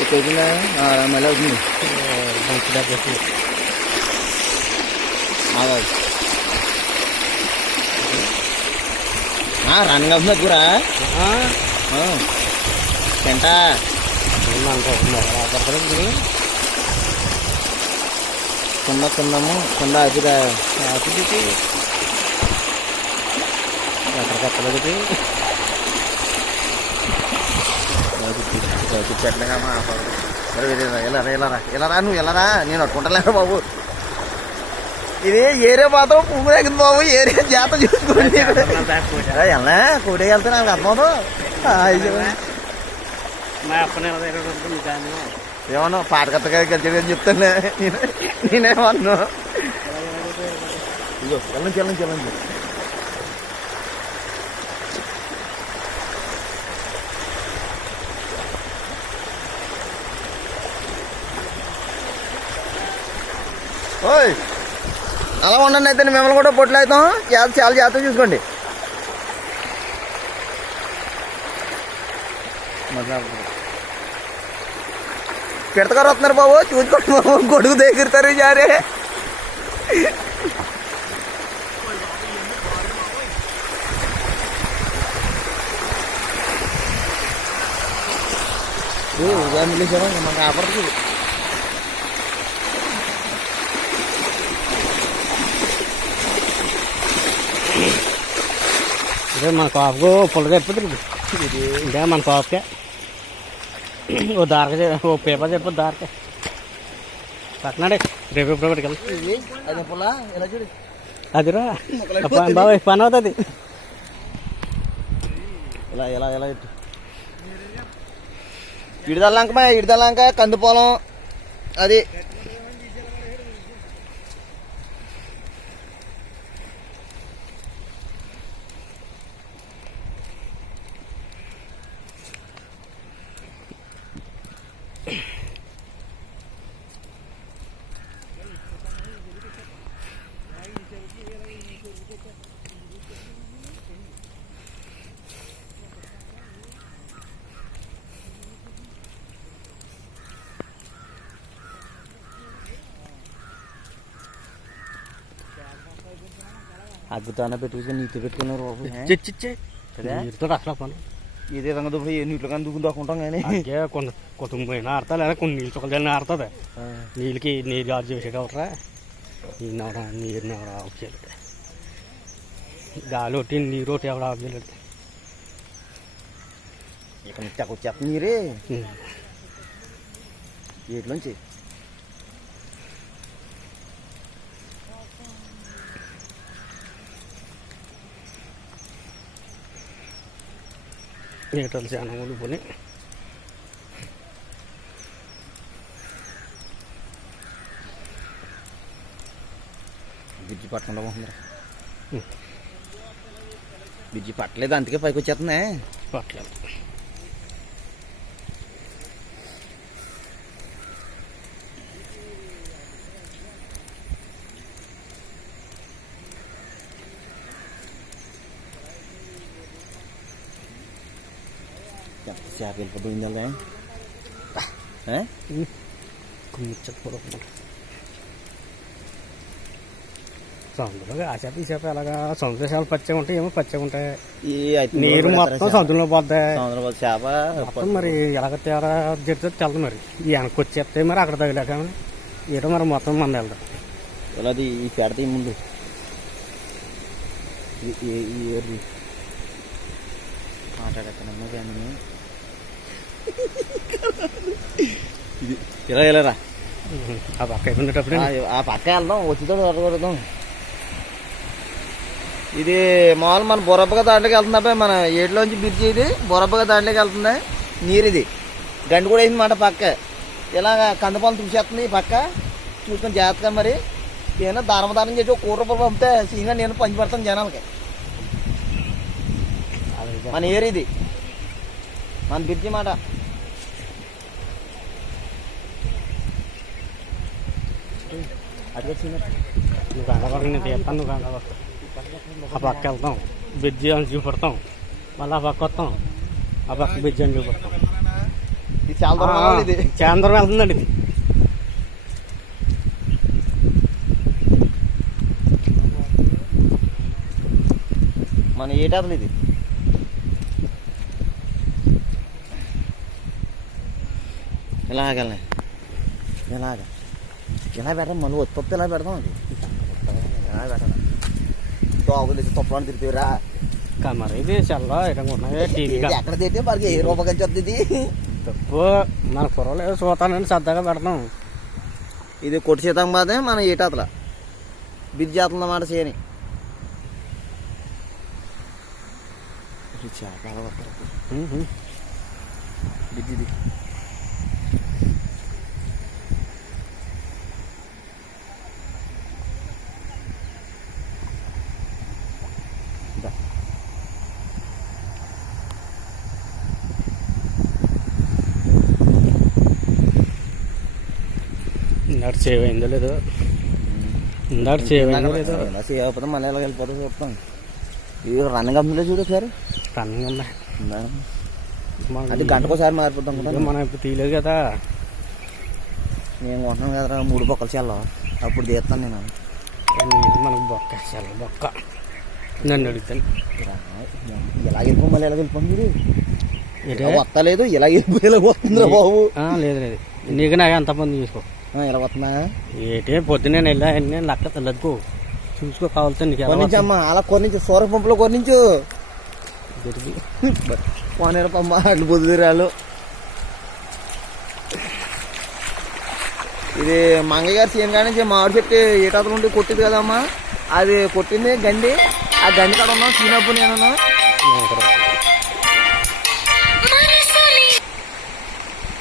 అవుతుందా ఆ, మళ్ళీ. ఆ, రన్నింగ్ అవుతుంది కూర తింట కింద కిందము కింద అదిరా అతిథి ఎక్కడ కట్టలేదు చెట్లగా ఇలా ఇలా ఇలా నువ్వు ఇలా నేను అట్టుకుంటలేరా బాబు ఇది ఏరే మాత్రం పువ్వు తగ్గింది బాబు ఏరే జాత చూసుకోండి వెళ్ళా కూడే వెళ్తే నాకు అర్థమవుతు ఏమన్నా పాటకత్త కలిసి చెప్తాను. నేను నేనేమన్నా ఇగో వెళ్ళండి వెళ్ళండి వెళ్ళండి ఓయ్ అలా ఉండండి అయితే మిమ్మల్ని కూడా పొట్లు అవుతాం. చాలా చాలా జాగ్రత్తగా చూసుకోండి. పిడతగారు వస్తున్నారు బాబు చూసుకోండి బాబు గొడుగు దగ్గరతారు జారే. మన కాపడదు ఇదే మన కాపుకు పుల్లగా అయిపోతుంది ఇదే. మన కాపుకే. ఓ దారక ఓ పేపర్ చెప్పు దారక. పక్కనాడే రేపు ఎప్పుడు పట్టుకెళ్ళి అదిరా బాబాయ్ పని అవుతుంది. ఇలా ఎలా ఎలా ఇటు ఇడిదల్లంక మా ఇడిదల్లంక కందిపోలం అది. అద్భుతాన్ని పెట్టుకుని నీటి పెట్టుకున్నారు బాబు చిచ్చిచ్చే కదా? నీరుతో అసలు పని ఇదే రంగ దుబ్బడి ఏ నీటిలో కానీ దుగ్గు దాక్కుంటాం కానీ అందుకే కొన్ని కుటుంబం ఆడతా లేదా కొన్ని నీళ్ళు చుక్కలు జల్లిన ఆడుతుంది నీళ్ళకి నీరు ఆడు చేసేటవరా నీళ్ళు ఎవడ నీరుని ఎవడ ఆఫ్ చేయలేదు గాలి ఒకటి నీరు ఒకటి ఎవడ ఆఫ్ చేయలేదు ఇక్కడ నుంచి అక్కడ వచ్చేస్తుంది నీరే వీటిలోంచి నీటలు చాలా ఊడిపోయి బిజ్జి పట్టకుండా పోతుందిరా. బిజ్జి పట్టలేదు అందుకే పైకి వచ్చేస్తుంది పట్టలేదు. చేప వెళ్ళిపోయింది సముద్రంలో ఆ చేప ఈ చేప ఎలాగా సముద్ర చేపలు పచ్చగా ఉంటాయి ఏమో పచ్చగా ఉంటాయి ఈ నీరు మొత్తం సముద్రంలో పోద్దాయి చేప? సముద్రం చేప మొత్తం మరి ఎలాగ తేడా జరిగితే తెలదు మరి వెనక్కి వచ్చేస్తే మరి అక్కడ తగిలాక ఏదో మరి మొత్తం మంది వెళ్దాం ఇలా అది ఈ పెడతాయి ముందు ఈ- ఈ- ఇది ఇలా ఇలారా ఆ పక్క ఉండేటప్పుడు ఆ పక్క వెళ్దాం వచ్చితో కొడదాం. ఇది మామూలు మన బొరబ్బగా దాంట్లోకి వెళ్తుంది మన ఏడులోంచి బిర్చి ఇది బొరబ్బగా దాంట్లోకి వెళ్తుంది. నీరు ఇది. గంట కూడా అయింది మాట పక్క. ఇలాగ కందపాలు చూసేస్తుంది పక్క. చూసుకొని జాగ్రత్తగా మరి. ఏమైనా దారమదారం చేసి ఒక కూర రూపాయలు పంపితే సీగా నేను పంచి పెడతాను జనాలకి. మన ఏరు ఇది. మన బిర్చి మాట. నువ్వు కంగారు నేను తీస్తాను నువ్వు కంగారు ఆ పక్క వెళ్తాం. బ్రిడ్జి అని చూపెడతాం. మళ్ళీ ఆ పక్క వస్తాం. ఆ పక్క బ్రిడ్జి అని చూపెడతాం. ఇది చాలా దూరం వెళ్తుందండి ఇది. మన ఏటాదులు ఇది. ఇలాగలే ఇలాగ ఇలా పెడతాం మళ్ళీ ఉత్పత్తి ఇలా పెడతాం అది? ఇలా పెడతాం దోగులు తొప్పలని తిరిగిరా ఇంకా మరి ఇది చాలా ఇటంగా ఉన్నాయి టీవీగా ఎక్కడ తింటే మనకి ఏ రూపాయలు చెప్తుంది తప్పు. మన కుర్రలు చూస్తానని సరదాగా పెడతాం. ఇది కొట్టి సీతం బాదే మన ఏటాతల. బిర్జి చేస్తుందన్నమాట చేయని చేపలు ఉహు. ఇందాక సేవ్ అయిందో లేదో. ఇందాక సేవ్ అయిందో లేదో. ఇలా చేయకపోతే మళ్ళీ ఎలా వెళ్ళిపోతే చెప్తాం ఇది రన్నింగ్ కంపెనీలో చూడు ఒకసారి. రన్నింగ్ అది గంటకోసారి మారిపోతాం కదా మనం ఇప్పుడు తీయలేదు కదా. నేను కొంటున్నాను కదరా మూడు బొక్కలు చెల్ల అప్పుడు తీస్తాను నేను. మనకు బొక్క చాలా బొక్క. నన్ను అడుగుతాను. ఇలా వెళ్ళిపో మళ్ళీ ఎలా వెళ్ళిపోతుంది? ఇలా వస్తలేదు ఇలా వెళ్ళిపోయి ఇలా వస్తుందిరా బాబు? లేదు లేదు. నీకు నాకు ఎంత మంది చూసుకో. వస్తున్నా ఏంటి పొద్దున్న నేను వెళ్ళా నేను లక్క తెల్లదుకో చూసుకో కావాలితే నీకు అలా కొన్నించు సూర పంపులో కొన్నించు వస్తుంది? పోనేరపమ్మ అట్లు బుద్ధిరాలు. ఇది మంగయ్య గారు సీన్ కాడి నుంచి మామిడి చెట్టు ఏటాతలు ఉండి కొట్టింది కదమ్మా. అది కొట్టింది గండి. ఆ గండి కాడ ఉన్నాం సీనప్పుడు నేను.